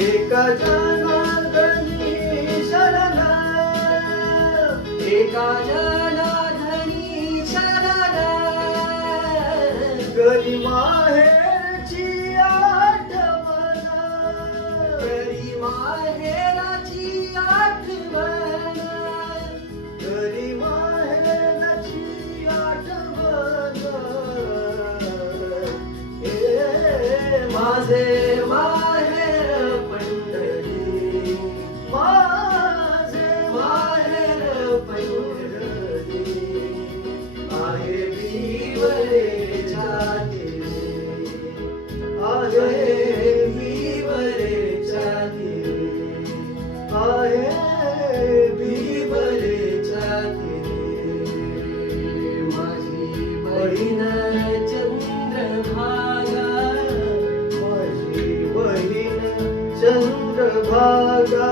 एका जनार्दनी शरण, एका जनार्दनी शरण, करी माहेरची आठवण, करी माहेराची आठवण, करी माहेरची आठवण. माझे माहेर पंढरी, माझे माहेर पंढरी, आहे विवरेच्या तीरी, आहे विवरेच्या तीरी, आहे विवरेच्या तीरी. माझी बहीण चंद्रभागा, माझी बहीण चंद्रभागा,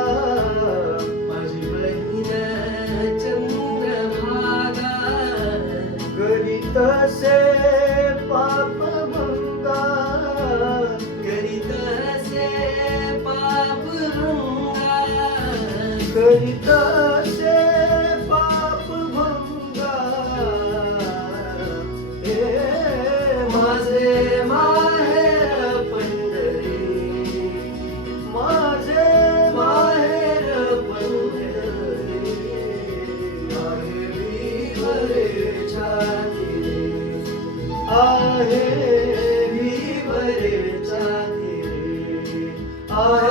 माझी बहीण चंद्रभागा, करीत असे पापभंगा, करीत असे पापभंगा, करीत असे पापभंगा. माझे माहेर पंढरी, माझे माहेर पंढरी, आहे विवरेच्या तीरी, आहे विवरेच्या तीरी, आहे